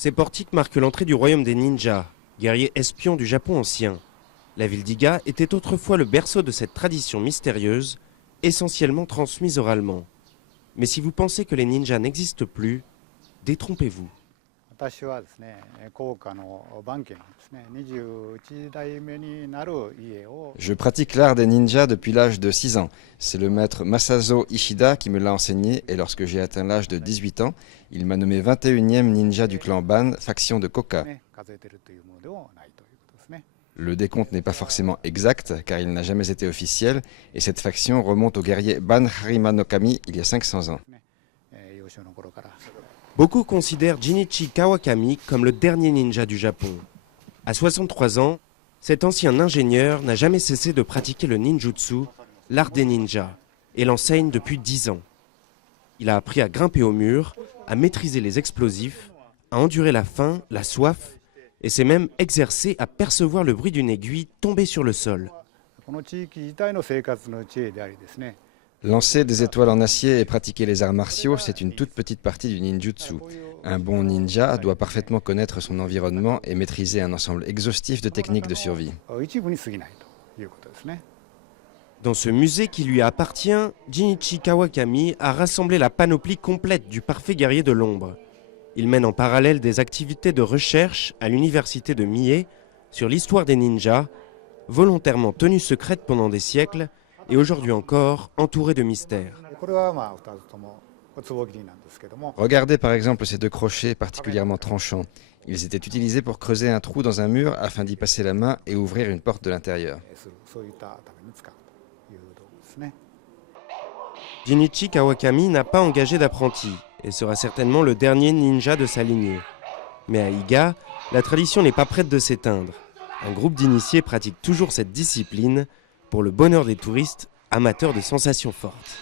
Ces portiques marquent l'entrée du royaume des ninjas, guerriers espions du Japon ancien. La ville d'Iga était autrefois le berceau de cette tradition mystérieuse, essentiellement transmise oralement. Mais si vous pensez que les ninjas n'existent plus, détrompez-vous. Je pratique l'art des ninjas depuis l'âge de 6 ans. C'est le maître Masazo Ishida qui me l'a enseigné et lorsque j'ai atteint l'âge de 18 ans, il m'a nommé 21e ninja du clan Ban, faction de Koka. Le décompte n'est pas forcément exact car il n'a jamais été officiel et cette faction remonte au guerrier Ban Harima no Kami il y a 500 ans. Beaucoup considèrent Jinichi Kawakami comme le dernier ninja du Japon. À 63 ans, cet ancien ingénieur n'a jamais cessé de pratiquer le ninjutsu, l'art des ninjas, et l'enseigne depuis 10 ans. Il a appris à grimper au mur, à maîtriser les explosifs, à endurer la faim, la soif, et s'est même exercé à percevoir le bruit d'une aiguille tombée sur le sol. Lancer des étoiles en acier et pratiquer les arts martiaux, c'est une toute petite partie du ninjutsu. Un bon ninja doit parfaitement connaître son environnement et maîtriser un ensemble exhaustif de techniques de survie. Dans ce musée qui lui appartient, Jinichi Kawakami a rassemblé la panoplie complète du parfait guerrier de l'ombre. Il mène en parallèle des activités de recherche à l'université de Mie sur l'histoire des ninjas, volontairement tenues secrètes pendant des siècles et aujourd'hui encore entourées de mystères. Regardez par exemple ces deux crochets particulièrement tranchants. Ils étaient utilisés pour creuser un trou dans un mur afin d'y passer la main et ouvrir une porte de l'intérieur. Jinichi Kawakami n'a pas engagé d'apprenti et sera certainement le dernier ninja de sa lignée. Mais à Iga, la tradition n'est pas prête de s'éteindre. Un groupe d'initiés pratique toujours cette discipline pour le bonheur des touristes amateurs de sensations fortes.